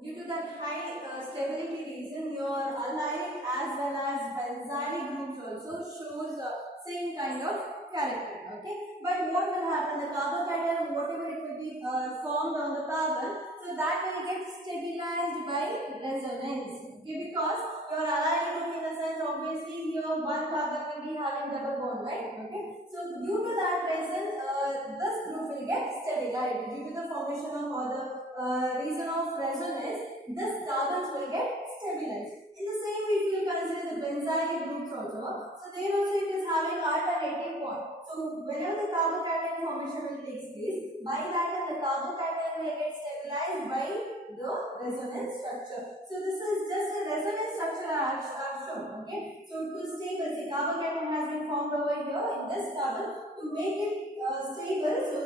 due to that high stability reason, your allylic as well as benzylic groups also shows same kind of character. Okay, but what will happen? The carbocation, whatever it will be formed on the carbon, so that will get stabilized by resonance. Okay, because your allylic group, in the sense, obviously here one carbon will be having double bond, right? Okay, so due to that reason, this group will get stabilized due to the formation of, or the reason of resonance. This carbons will get stabilized. In the same way, if you consider the benzylic groups also, so there also it is having alternating bond. So whenever the carbocation formation will take place, by that the carbocation will get stabilized by the resonance structure. So this is just a resonance structure I have shown. Okay, so to stable, the carbocation has been formed over here in this carbon. To make it stable, so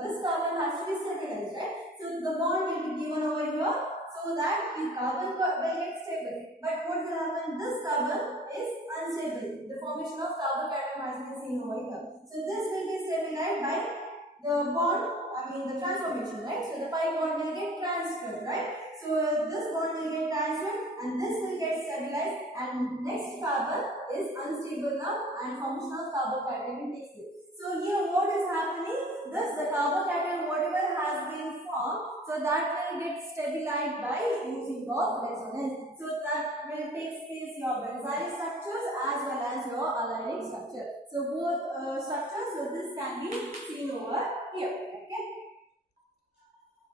this carbon has to be stabilized, right? So the bond will be given over here, so that the carbon will get stable. But what will happen? This carbon is unstable. The formation of carbocation has been seen over here. So this will be stabilized by the bond, the transformation, right? So the pi bond will get transferred, right? So this bond will get transferred and this will get stabilized, and next carbon is unstable now and formation of carbocation takes place. So here what is happening? The carbocation, whatever has been formed, so that will get stabilized by using of resonance. So that will take place your benzylic structures as well as your allylic structure. So both structures, so this can be seen over here. Okay.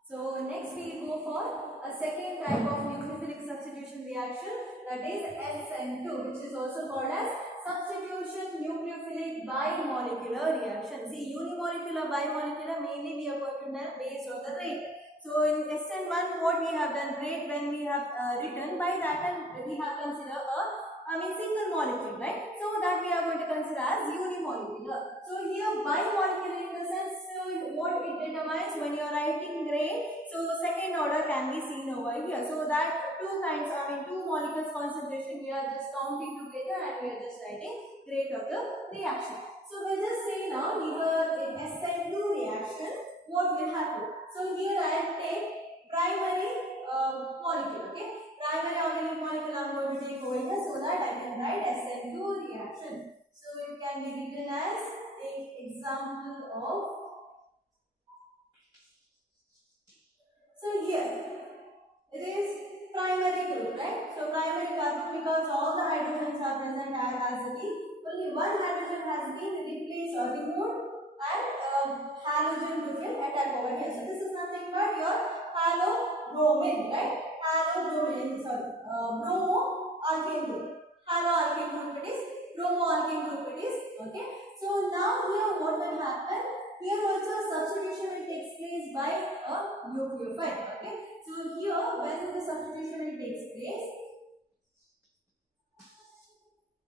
So next we go for a second type of nucleophilic substitution reaction, that is SN2, which is also called as substitution nucleophilic bimolecular reaction. See, unimolecular, bimolecular, mainly we are going to learn based on the rate. So in SN1, what we have done, rate when we have written, by that and we have considered a single molecule, right? So that we are going to consider as unimolecular. So here bimolecular, in the sense, so what it determines when you are writing rate, so second order can be seen over here. So that two kinds, two molecules concentration we are just counting together and we are just writing rate of the reaction. So we'll just say now here in SN2 reaction, what will happen? So here I take primary molecule, okay? Primary organic molecule I am going to take over here, so that I can write SN2 reaction. So it can be written as an example of. So here it is primary group, right? So primary carbon, because all the hydrogens are present as it is, only one hydrogen has been replaced or removed and halogen group will attack over here. So this is nothing but your halobromine, right? Halobromine, bromo alkane group. Halo alkane group it is, bromo alkane group it is. Okay. So now here what will happen? Here also substitution will take place by a nucleophile. Okay. So here when the substitution will take place,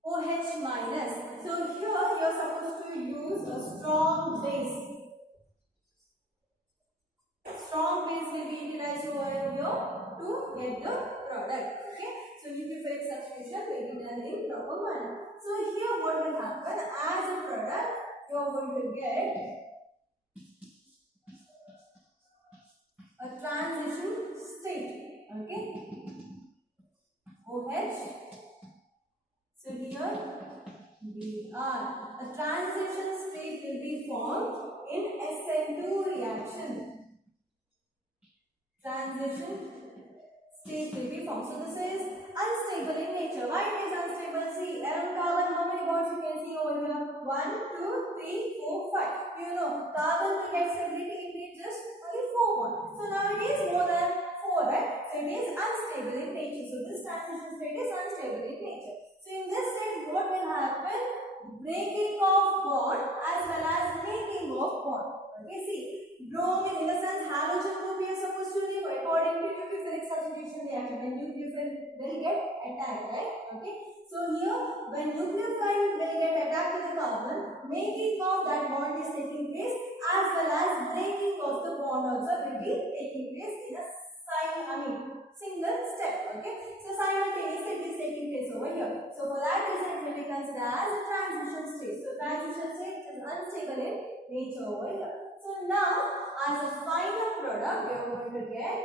OH minus. So here you are supposed to use a strong base. Strong base will be utilized over here to get the product. Okay. So nucleophilic substitution will be done in proper manner. So here what will happen? As a product, you are going to get a transition state. Okay. OH. So here Br. A transition state will be formed in SN2 reaction. Transition state will be formed. So this is unstable in nature. Why it is unstable? See, around carbon, how many bonds you can see over here? 1, 2, 3, 4, 5. You know, carbon will get stability, it needs just only 4 bonds. So now it is more than 4, right? So it is unstable in nature. So this transition state is unstable in nature. So in this state, what will happen? Breaking of bond as well as making of bond. Okay, see, bromine, in the sense halogen group we are supposed to leave according to nucleophilic substitution reaction. When nucleophile will get attacked, right? Okay. So here, when nucleophile will get attacked to the carbon, making of that bond is taking place as well as breaking of the bond also will be taking place in a single step. Okay. So simultaneously it is taking place over here. So for that reason it will be considered as a transition state. So transition state is unstable in nature over here. So now as a final product we are going to get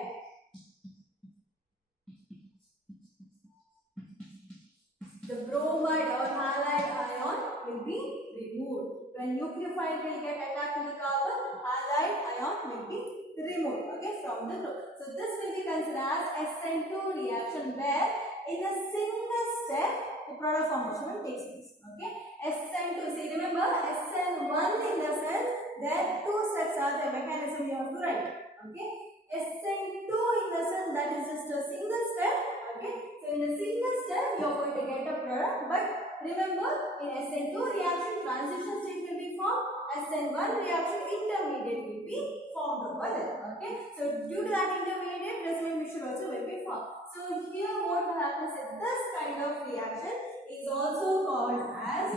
the bromide or halide ion will be removed. When nucleophile will get attacked to the carbon, halide ion will be removed, okay, from the group. So this will be considered as SN2 reaction, where in a single step the product formation takes place, okay. SN2, see, remember SN1 in the sense there two steps are the mechanism you have to write, okay. SN2 in the sense that is just a single step, okay. So in a single step you are going to get a product, but remember in SN2 reaction transition state will be formed, SN1 reaction intermediate will be formed over there, okay. So due to that intermediate residue mixture also will be formed. So here what will happen is this kind of reaction is also called as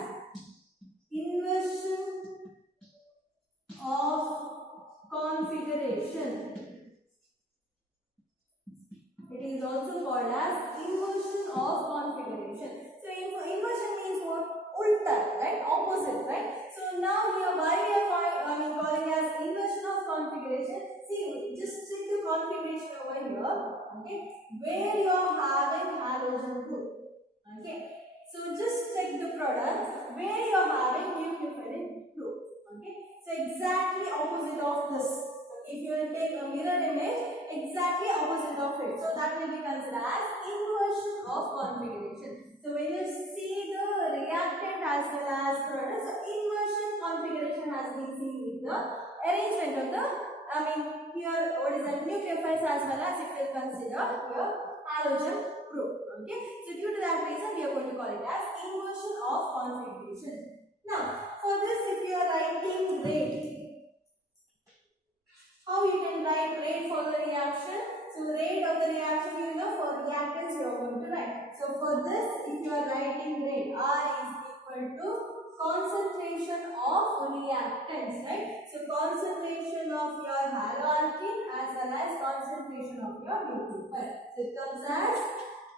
inversion of configuration. It is also called as inversion of configuration. So inversion means what? Ulta, right? Opposite, right? So now here why we are calling as inversion of configuration. See, just check the configuration over here, okay? Where you are having halogen group, okay? So just check the product where you are having nucleophilic group, okay? So exactly opposite of this. If you will take a mirror image, exactly opposite of it. So that will be considered as inversion of configuration. So when you see the reactant as well as product, so inversion configuration has been seen with the arrangement of the, here what is that, nucleophiles as well as if you consider here halogen group. Okay. So due to that reason we are going to call it as inversion of configuration. Now for this, if you are writing rate, how you can write rate for the reaction? So rate of the reaction, you know, for reactants you are going to write. So for this, if you are writing rate, R is equal to concentration of reactants, right? So concentration of your haloalkene as well as concentration of your nucleophile. So it comes as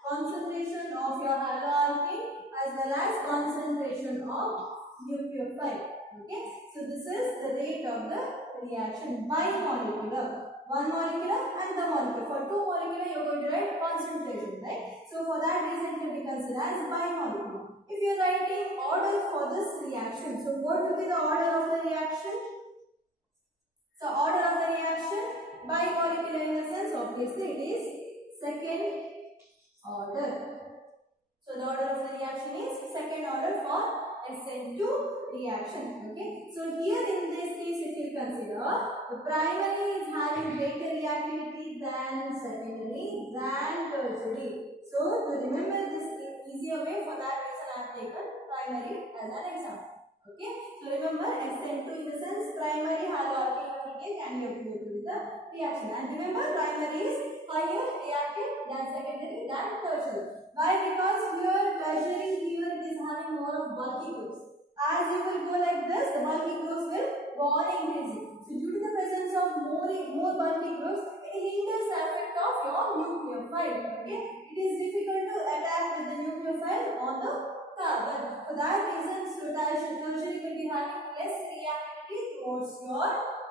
concentration of your haloalkene as well as concentration of nucleophile. Okay, so this is the rate of the reaction. Bimolecular, one molecular and the molecular. For two molecular you are going to write concentration, right? So for that reason it will be considered as bimolecular. If you are writing order for this reaction, so what will be the order of the reaction? So order of the reaction, bimolecular in the sense obviously it is second order. So the order of the reaction is second order for SN2 reaction. Okay. So here in this case, if you consider the primary is having greater reactivity than secondary than tertiary. So to remember this in easier way, for that reason I have taken primary as an example. Okay. So remember SN2 in the sense primary haloalkene and you have to go through the reaction. And remember primary is higher reactive than secondary than tertiary. Why? Because here tertiary here it is having more of bulky groups. As you will go like this, the bulky groups will go on increasing. So due to the presence of more bulky groups, it hinders the effect of your nucleophile. Okay, it is difficult to attack with the nucleophile on the carbon. For that reason, so tertiary will be having less reactivity towards your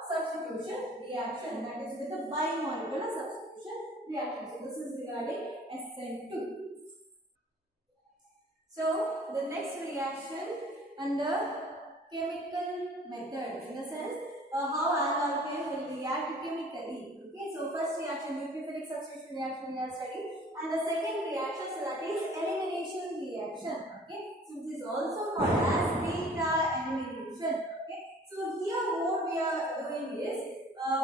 substitution reaction. That is with the bimolecular substitution reaction. So this is regarding SN2. So the next reaction under chemical method, in the sense how haloalkane will react chemically. Okay, so first reaction nucleophilic substitution reaction we are studying, and the second reaction, so that is elimination reaction. Okay, so this is also called as beta elimination. Okay, so here what we are doing is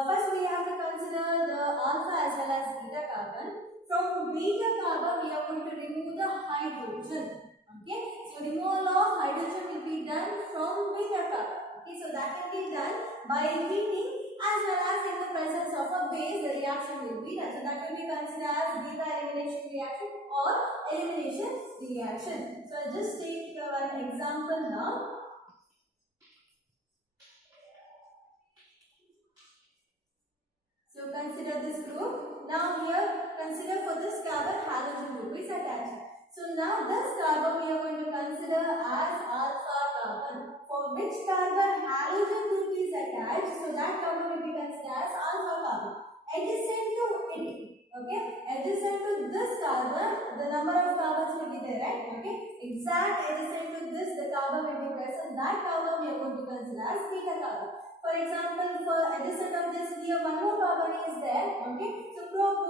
first we have to consider the alpha as well as beta carbon. From beta carbon we are going to remove the hydrogen. Okay, so removal of hydrogen will be done from beta carbon. Okay, so that can be done by heating as well as in the presence of a base, the reaction will be done. So that will be considered as beta elimination reaction or elimination reaction. So I'll just take one example now. So consider this group. Now here consider for this carbon halogen group is attached. So now this carbon we are going to consider as alpha carbon. For which carbon halogen group is attached, so that carbon will be considered as alpha carbon. Adjacent to it, Okay, adjacent to this carbon, the number of carbons will be there, right? Okay, exact adjacent to this, the carbon will be present. That carbon we are going to consider as beta carbon. For example, for adjacent of this, here one more carbon is there. Okay, so group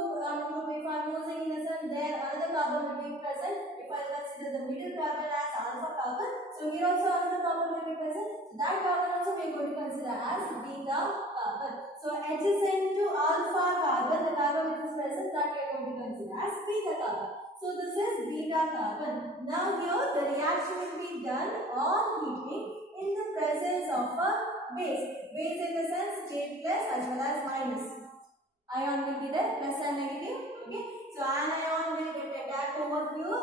if I am using in the sun, there another carbon will be present. If I consider the middle carbon as alpha carbon, so here also another carbon will be present. That carbon also we are going to consider as beta carbon. So adjacent to alpha carbon, the carbon which is present, that we are going to consider as beta carbon. So this is beta carbon. Now here the reaction will be done on heating in the presence of a base. Base in the sense J plus as well as minus. Ion will be there, plus and negative. Okay, so anion will get attacked over here.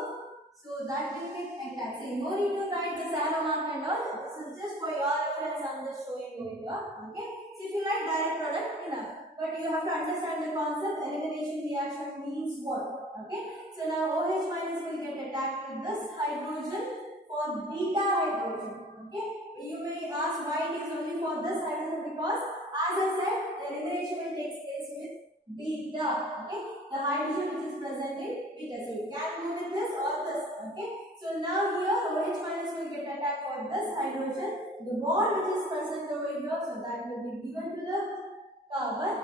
So that will get attacked. So no need to write this arrow mark and all. This is just for your reference. I am just showing over here. Okay, so if you write direct product, enough. But you have to understand the concept. Elimination reaction means what? Okay, so now OH minus will get attacked with this hydrogen for beta hydrogen. Okay, you may ask why it is only for this hydrogen, because as I said, the elimination will take place with beta. Okay, the hydrogen which is present in beta. So you can do with this or this. Okay, so now here OH minus will get attacked for this hydrogen. The bond which is present over here, so that will be given to the carbon,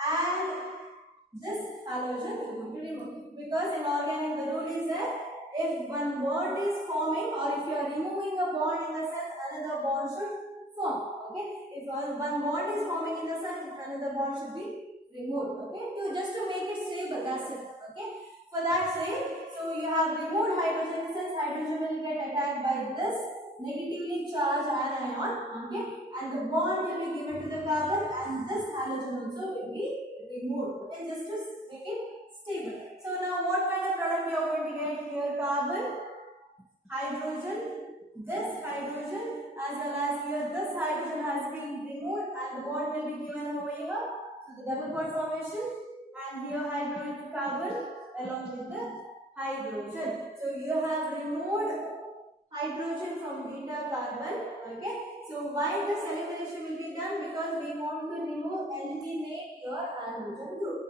and this halogen will be removed. Because in organic the rule is that if one bond is forming, or if you are removing a bond in the sense, another bond should form. Okay, if one bond is forming in the sense, another bond should be removed. Okay, just to make it stable, that's it. Okay, for that sake, so you have removed hydrogen, in the sense hydrogen will get attacked by this negatively charged anion. Okay, and the bond will be given to the carbon, and this halogen also will be removed. Okay, just to make it stable. So now what kind of product we are going to get here? Carbon, hydrogen, this hydrogen, as well as here this hydrogen has been removed, and the bond will be given over here. So the double bond formation, and here hydrogen carbon along with the hydrogen. So you have removed hydrogen from beta carbon. Okay, so why this elimination will be done? Because we want to eliminate your halogen group.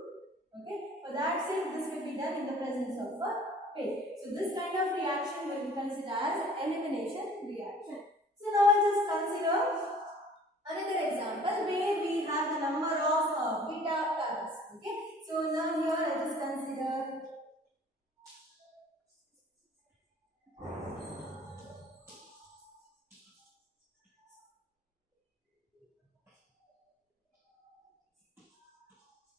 Okay, for that sake this will be done in the presence of a base. So this kind of reaction will be considered as elimination reaction. So now I just consider another example where we have the number of beta carbons. Okay, so now here I just consider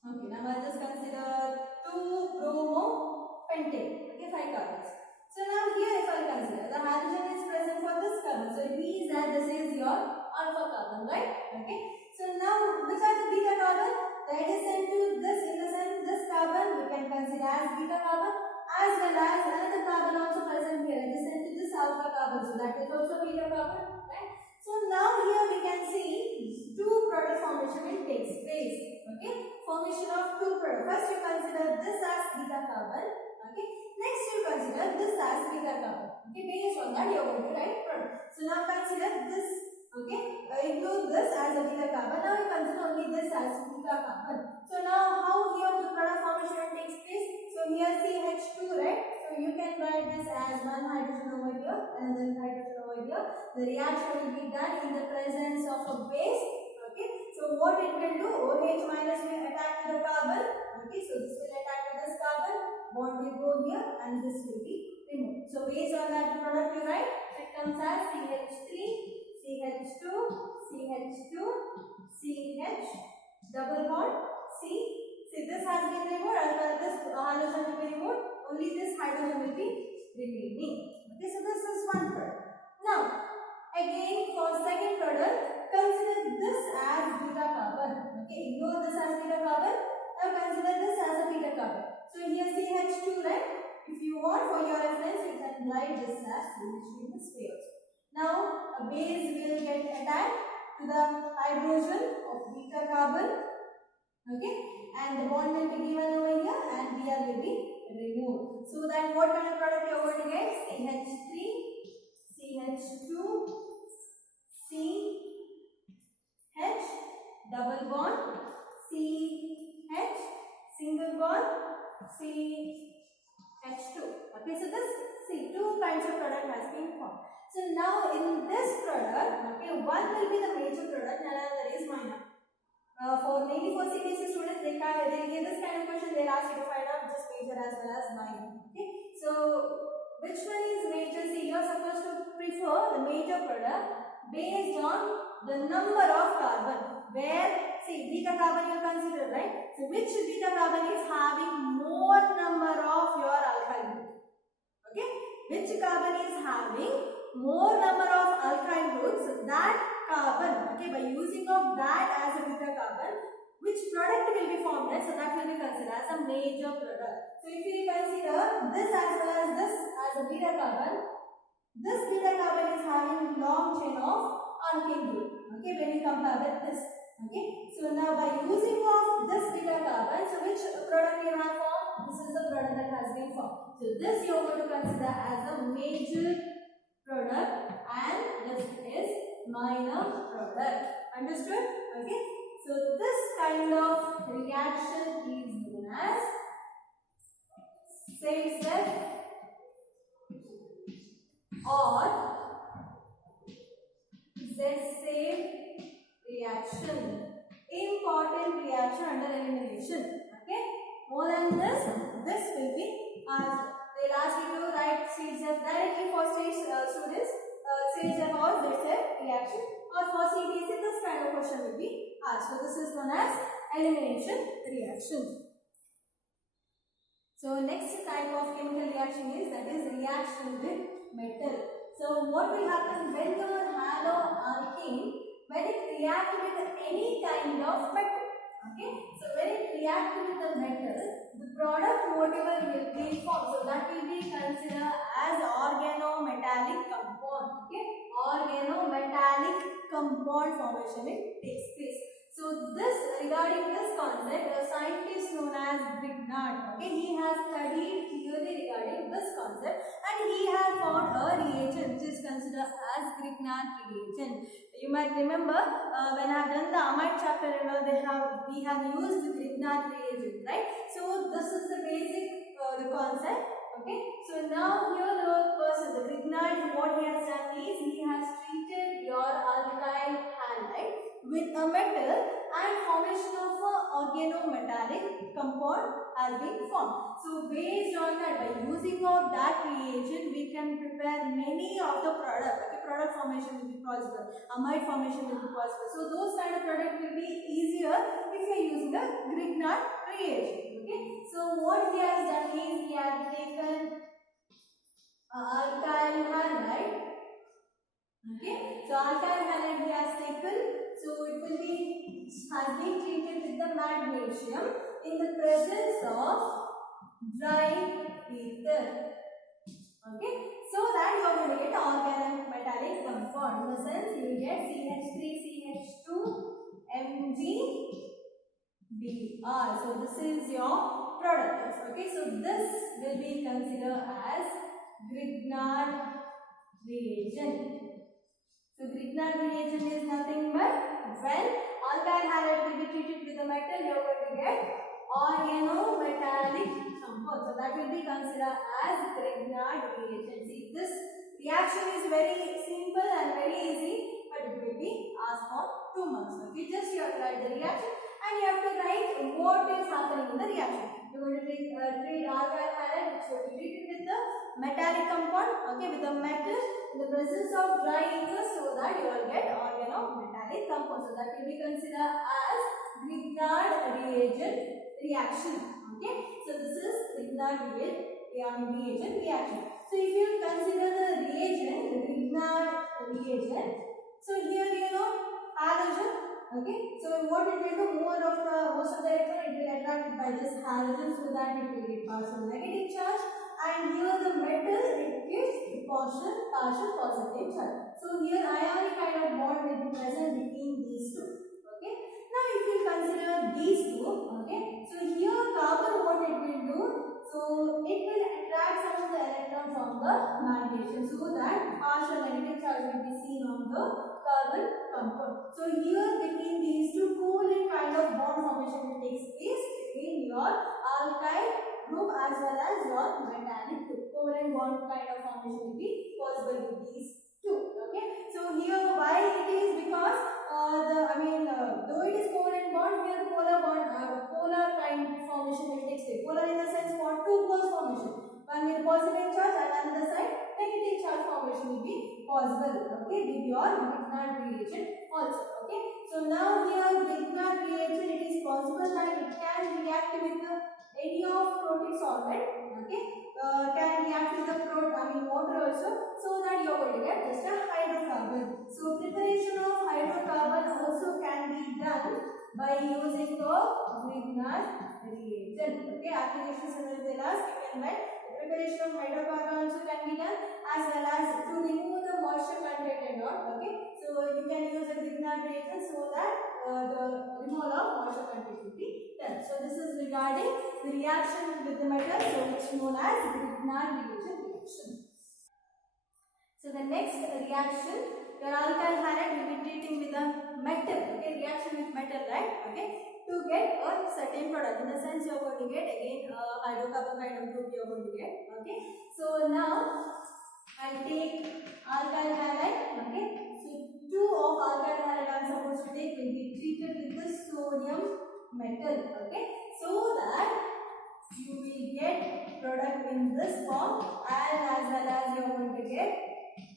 okay, now I just consider 2-bromo-pentane. Okay, 5 carbons. So now here if I consider the halogen is present for this carbon, so it means that this is your alpha carbon, right? Okay, so now which are the beta carbon? The adjacent to this, in the sense this carbon we can consider as beta carbon, as well as another carbon also present here adjacent to this alpha carbon, so that is also beta carbon, right? So now here we can see two product formation will takes place. Okay, formation of two products. First you consider this as beta carbon. Okay, next you consider this as beta carbon. Okay, based on that you are going to write product. So now consider this. Okay, include this as a beta carbon. Now you consider only this as beta carbon. So now how here the product formation takes place? So here CH2, right? So you can write this as one hydrogen over here, another hydrogen over here. The reaction will be done in the presence of a base. Okay, so what it will do? OH minus will attack to the carbon. Okay, so this will attack to this carbon. Bond will go here, and this will be removed. So based on that product you write, it comes as CH3, CH2, CH2, CH, double bond, C. See, this has been removed, as well as this halogen will be removed. Only this hydrogen will be remaining. Okay, so this is one product. Now, again for second product, consider this as beta carbon. Okay, ignore this as beta carbon. Now consider this as a beta carbon. So here CH2, right? If you want for your reference, you can write this as CH2 in the sphere. Now a base will get attached to the hydrogen of beta carbon. Okay, and the bond will be given over here, and Br will be removed. So that what kind of product you are going to get? CH3, CH2, CH, double bond, CH, single bond, CH2. Okay, so this see two kinds of product has been formed. So now in this product, okay, one will be the major product and another is minor. For mainly for CBSE students, they get this kind of question. They ask you to find out just major as well as minor. Okay, so which one is major? See, you are supposed to prefer the major product based on the number of carbon. Where see beta carbon you consider, right? So which beta carbon is having more number of your alkyl group? Okay, which carbon is having more number of alkyl groups? That carbon. Okay, by using of that as a beta carbon, which product will be formed as? So that will be considered as a major product. So if you consider this as well as this as a beta carbon, this beta carbon is having long chain of alkene group. Okay, when you compare with this. Okay, so now by using of this beta carbon, so which product you have formed? This is the product that has been formed. So this you are going to consider as a major product and this is minor product. Understood? Okay, so this kind of reaction is known as same step or Z-same reaction. Important reaction under elimination. Okay, more than this will be they'll ask you to write CZ directly for stage students, CZ or Z-step reaction, or for CBSE this kind of question will be asked. So this is known as elimination reaction. So next type of chemical reaction is that is reaction with metal. So what will happen when your haloalkane, when it reacts with any kind of metal? Okay, so when it reacts with the metal, the product whatever will be formed, so that will be considered as organometallic compound. Okay, organometallic compound formation it takes place. So this regarding this concept, a scientist known as Grignard, okay, he has studied clearly regarding this concept and he has found a reagent which is considered as Grignard reagent. You might remember when I have done the amide chapter, we have used the Grignard reagent, right? So this is the basic the concept. Okay, so now here the person, the Grignard, what he has done is he has treated your alkyl halide with a metal and formation of a organometallic compound has been formed. So based on that, by using of that reagent, we can prepare many of the product. Okay, product formation will be possible, amide formation will be possible. So those kind of product will be easier if you are using a Grignard reagent. Okay, so what he has done is he has taken alkyl halide. Okay, so alkyl halide he has taken. So it will be has been treated with the magnesium in the presence of dry ether. Okay, so that you are going to get organometallic compound. In the sense you will get CH3CH2 MgBr. So this is your product. Okay, so this will be considered as Grignard reagent. So Grignard reagent is nothing but when alkyl halide will be treated with a metal, you are going to get organometallic compound. So that will be considered as Grignard reagent. See, this reaction is very simple and very easy, but it will be asked for 2 marks. Okay, just you have to write the reaction and you have to write what is happening in the reaction. You are going to treat alkyl halide which will be treated with the metallic compound, okay, with the metal in the presence of dry ether, so that you will get organometallic compound. So that will be considered as Grignard reagent reaction. Okay, so this is Grignard reagent reaction. So if you consider the reagent, the Grignard reagent, so here halogen. Okay, so what it will do, most of the electron it will attract by this halogen, so that it will get partial negative charge, and here the metal it gives partial positive charge. So here ionic kind of bond will be present between these two. Okay, now if you consider these two, okay, so here carbon what it will do, so it will attract some of the electron from the magnesium, so that partial negative charge will be seen on the carbon compound. So here between these two covalent kind of bond formation will takes place between your alkyl well as your metallic group. Covalent bond kind of formation will be possible with these two. Okay. So here why it is because though it is covalent bond, here the polar kind formation will take place. Polar in the sense what? Two poles formation. One with positive charge and another side negative charge formation will be possible. Okay, with your Grignard reagent also. Okay. So now here Grignard reagent, it is possible that it can react with any of protic solvent. Okay. Can react with the water also, so that you are going to get just a hydrocarbon. So preparation of hydrocarbon also can be done by using the Grignard reagent. Okay, applications and the last given by preparation of hydrocarbon also can be done, as well as to remove the moisture content and all. Okay, so you can use a Grignard reagent so that the removal of moisture content will be done. So this is regarding the reaction with the metal, so which is known as Grignard reagent reaction. So the next reaction, your alkyl halide will be treating with a metal. Okay, reaction with metal, right? Okay, to get a certain product. In the sense, you are going to get again hydrocarbon kind of group you are going to get. Okay, so now I'll take alkyl halide. Okay, so two of alkyl halide I am supposed to take will be treated with the sodium metal. Okay, so that you will get product in this form, and as well as you are going to get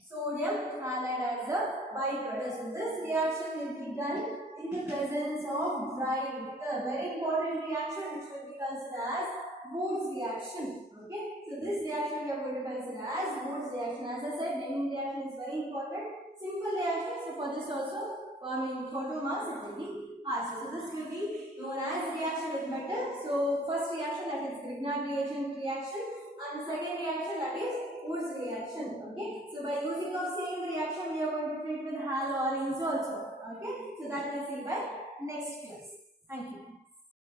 sodium halide as a byproduct. So this reaction will be done in the presence of dry ether. Very important reaction which will be considered as Wurtz reaction. Okay, so this reaction we are going to consider as Wurtz reaction. As I said, naming reaction is very important. Simple reaction. So for this also, for 2 marks it will be asked. So this will be known as reaction with metal. So first reaction, that is Grignard reagent reaction, and the second reaction, that is Wurtz reaction. Okay, so by using of same reaction we are going to treat with haloarenes also. Okay, so that we will see by next class. Thank you.